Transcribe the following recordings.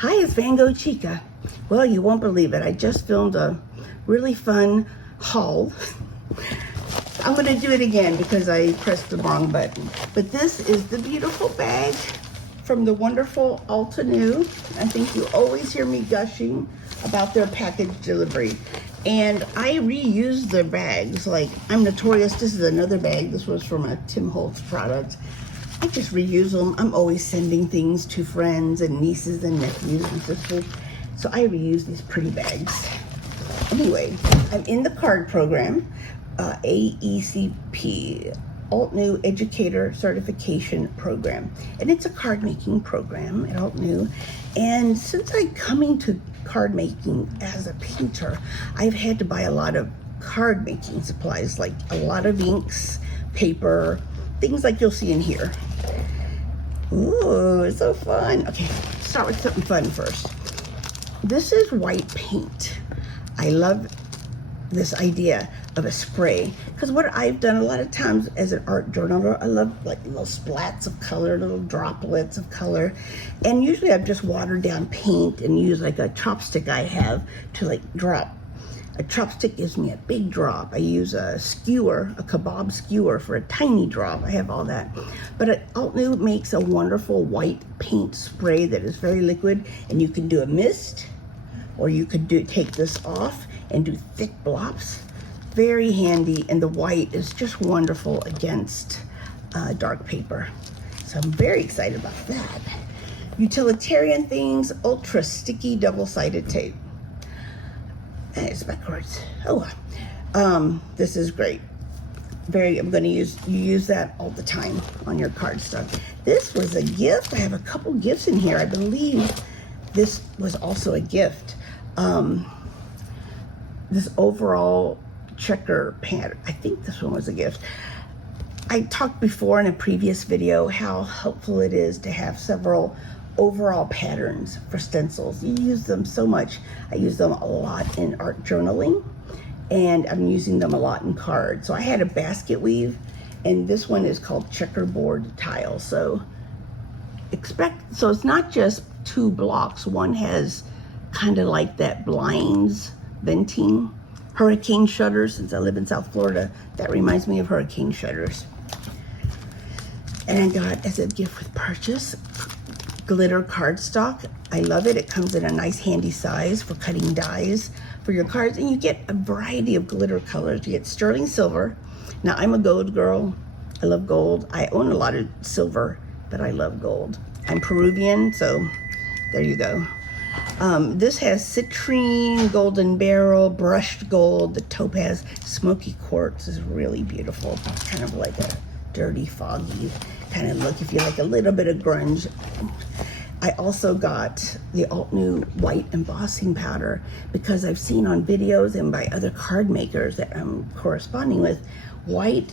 Hi, it's VanGoghChica. Well, you won't believe it. I just filmed a really fun haul. I'm gonna do it again because I pressed the wrong button. But this is the beautiful bag from the wonderful Altenew. I think you always hear me gushing about their package delivery. And I reuse their bags. Like, I'm notorious. This is another bag. This was from a Tim Holtz product. I just reuse them. I'm always sending things to friends and nieces and nephews and sisters. So I reuse these pretty bags. Anyway, I'm in the card program, AECP, Altenew Educator Certification Program. And it's a card making program at Altenew. And since I'm coming to card making as a painter, I've had to buy a lot of card making supplies, like a lot of inks, paper, things like you'll see in here. Ooh, it's so fun. Okay, start with something fun first. This is white paint. I love this idea of a spray, because what I've done a lot of times as an art journaler, I love like little splats of color, little droplets of color, and usually I've just watered down paint and use like a chopstick I have to like drop. A chopstick gives me a big drop. I use a skewer, a kebab skewer, for a tiny drop. I have all that. But Altenew makes a wonderful white paint spray that is very liquid, and you can do a mist, or you could take this off and do thick blobs. Very handy, and the white is just wonderful against dark paper. So I'm very excited about that. Utilitarian things, ultra sticky double-sided tape. It's backwards. Oh, this is great. I'm going to use that all the time on your card stuff. This was a gift. I have a couple gifts in here. I believe this was also a gift. This overall checker pattern. I think this one was a gift. I talked before in a previous video how helpful it is to have several overall patterns for stencils. You use them so much. I use them a lot in art journaling, and I'm using them a lot in cards. So I had a basket weave, and this one is called checkerboard tile. So it's not just two blocks. One has kind of like that blinds venting, hurricane shutters. Since I live in South Florida, that reminds me of hurricane shutters. And I got, as a gift with purchase, glitter cardstock. I love it. It comes in a nice handy size for cutting dies for your cards, and you get a variety of glitter colors. You get sterling silver. Now, I'm a gold girl. I love gold. I own a lot of silver, but I love gold. I'm Peruvian, so there you go. This has citrine, golden beryl, brushed gold. The topaz smoky quartz is really beautiful. Kind of like a dirty, foggy kind of look if you like a little bit of grunge. I also got the Altenew white embossing powder because I've seen on videos and by other card makers that I'm corresponding with, white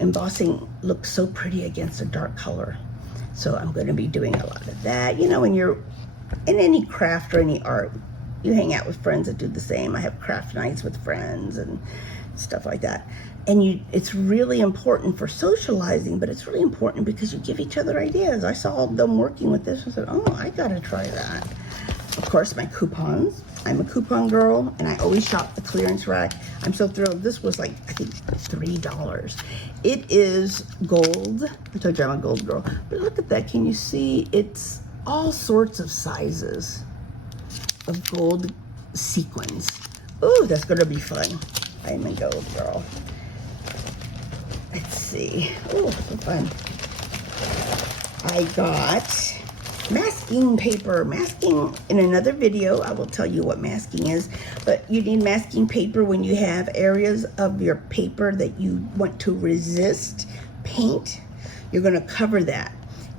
embossing looks so pretty against a dark color. So I'm going to be doing a lot of that. You know, when you're in any craft or any art, you hang out with friends that do the same. I have craft nights with friends and stuff like that. And it's really important for socializing, but it's really important because you give each other ideas. I saw them working with this and said, oh, I gotta try that. Of course, my coupons. I'm a coupon girl, and I always shop the clearance rack. I'm so thrilled. This was like, I think, $3. It is gold. I told you I'm a gold girl. But look at that. Can you see? It's all sorts of sizes of gold sequins. Ooh, that's gonna be fun. I'm a gold girl. Let's see. Oh, so fun. I got masking paper. Masking, in another video, I will tell you what masking is, but you need masking paper when you have areas of your paper that you want to resist paint. You're going to cover that.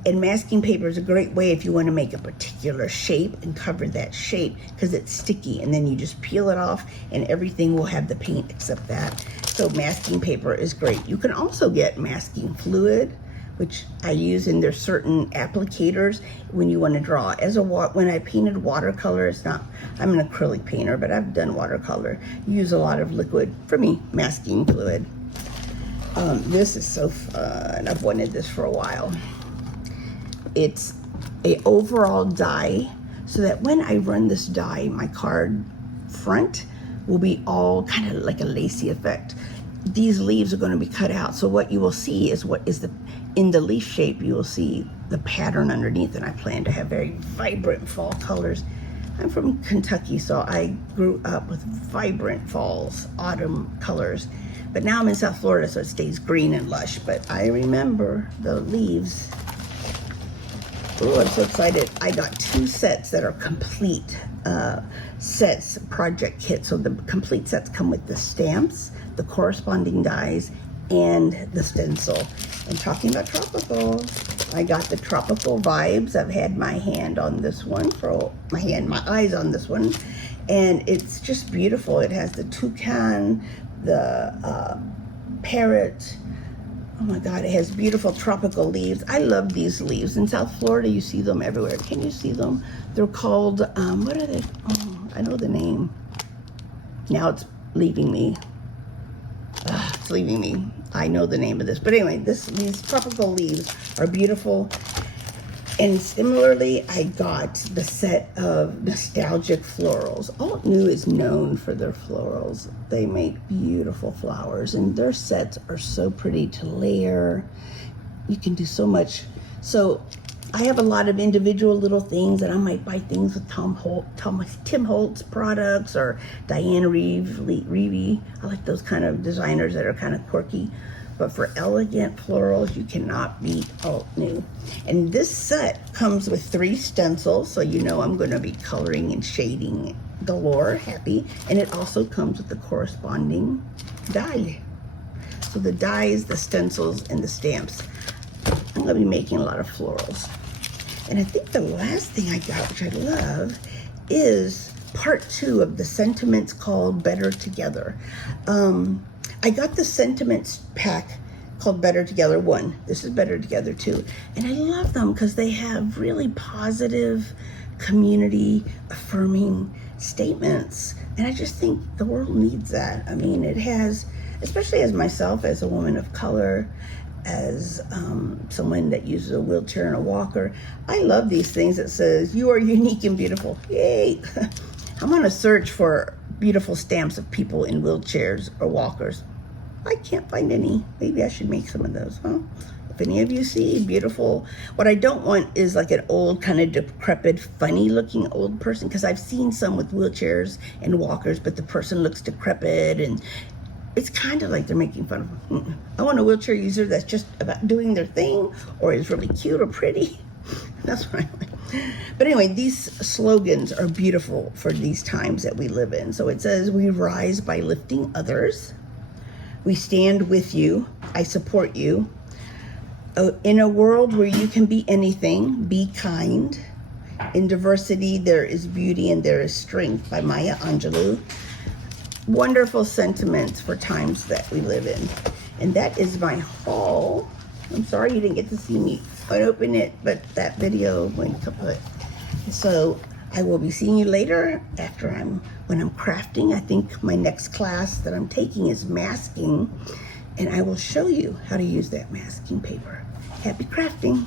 And masking paper is a great way if you want to make a particular shape and cover that shape because it's sticky, and then you just peel it off and everything will have the paint except that. So masking paper is great. You can also get masking fluid, which I use, and there's certain applicators when you want to draw. When I painted watercolor, I'm an acrylic painter, but I've done watercolor. Use a lot of liquid, for me, masking fluid. This is so fun. I've wanted this for a while. It's a overall die, so that when I run this die, my card front will be all kind of like a lacy effect. These leaves are going to be cut out, so what you will see is what is in the leaf shape, you will see the pattern underneath, and I plan to have very vibrant fall colors. I'm from Kentucky, so I grew up with vibrant falls, autumn colors. But now I'm in South Florida, so it stays green and lush. But I remember the leaves. Oh, I'm so excited. I got 2 sets that are complete sets, project kits. So the complete sets come with the stamps, the corresponding dies, and the stencil. And talking about tropical, I got the tropical vibes. I've had my hand on this one for my eyes on this one, and it's just beautiful. It has the toucan, the parrot. Oh my God, it has beautiful tropical leaves. I love these leaves. In South Florida, you see them everywhere. Can you see them? They're called, what are they? Oh, I know the name. Now it's leaving me. It's leaving me. I know the name of this. But anyway, these tropical leaves are beautiful. And similarly, I got the set of nostalgic florals. Altenew is known for their florals. They make beautiful flowers, and their sets are so pretty to layer. You can do so much. So I have a lot of individual little things, and I might buy things with Tim Holtz products or Diana Reevy. I like those kind of designers that are kind of quirky. But for elegant florals, you cannot beat Altenew. And this set comes with 3 stencils, so you know I'm going to be coloring and shading galore, happy. And it also comes with the corresponding die. So the dies, the stencils, and the stamps. I'm going to be making a lot of florals. And I think the last thing I got, which I love, is part 2 of the sentiments called Better Together. I got the sentiments pack called Better Together 1. This is Better Together 2. And I love them because they have really positive, community affirming statements. And I just think the world needs that. I mean, it has, especially as myself, as a woman of color, as someone that uses a wheelchair and a walker, I love these things that says, you are unique and beautiful. Yay! I'm on a search for beautiful stamps of people in wheelchairs or walkers. I can't find any. Maybe I should make some of those, huh? If any of you see beautiful, what I don't want is like an old kind of decrepit, funny looking old person, because I've seen some with wheelchairs and walkers, but the person looks decrepit and it's kind of like they're making fun of them. I want a wheelchair user that's just about doing their thing or is really cute or pretty. That's what I like. But anyway, these slogans are beautiful for these times that we live in. So it says, we rise by lifting others. We stand with you. I support you. In a world where you can be anything, be kind. In diversity, there is beauty and there is strength, by Maya Angelou. Wonderful sentiments for times that we live in. And that is my haul. I'm sorry you didn't get to see me open it, but that video went kaput. So I will be seeing you later when I'm crafting. I think my next class that I'm taking is masking, and I will show you how to use that masking paper. Happy crafting.